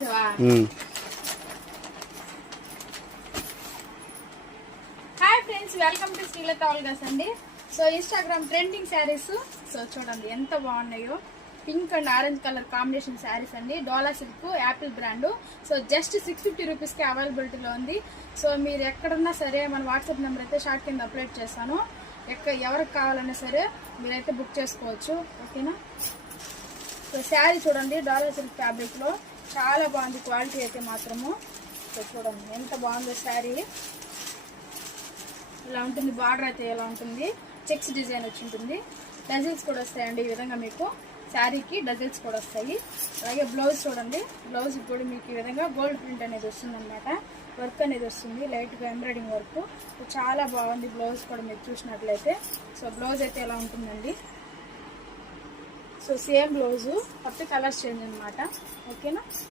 Hi friends, welcome to Srilatha ఆల్గాస్ అండి. So Instagram trending saris so చూడండి ఎంత బాగున్నాయో. Pink and orange colour combination saris అండి. Dola silk apple brand. So just 650 రూపీస్కి అవైలబిలిటీలో ఉంది. సో మీరు ఎక్కడున్నా సరే మన వాట్సాప్ నెంబర్ అయితే షార్ట్ కింద అప్లోడ్ చేస్తాను. ఎవరికి కావాలన్నా సరే మీరైతే బుక్ చేసుకోవచ్చు, ఓకేనా. సో శారీ చూడండి, డోలా సిల్క్ ఫ్యాబ్రిక్లో చాలా బాగుంది క్వాలిటీ అయితే మాత్రము. సో చూడండి ఎంత బాగుందో శారీ. ఇలా ఉంటుంది, బార్డర్ అయితే ఇలా ఉంటుంది, చెక్స్ డిజైన్ వచ్చి ఉంటుంది. డజిల్స్ కూడా వస్తాయండి. ఈ విధంగా మీకు శారీకి డజిల్స్ కూడా వస్తాయి. అలాగే బ్లౌజ్ చూడండి, బ్లౌజ్ కూడా మీకు ఈ విధంగా గోల్డ్ ప్రింట్ అనేది వస్తుంది అనమాట. వర్క్ అనేది వస్తుంది, లైట్గా ఎంబ్రాయిడింగ్ వర్క్. చాలా బాగుంది బ్లౌజ్ కూడా మీరు చూసినట్లయితే. సో బ్లౌజ్ అయితే ఎలా ఉంటుందండి. సో సేమ్ బ్లౌజు, కాకపోతే కలర్స్ చేంజ్ అనమాట, ఓకేనా.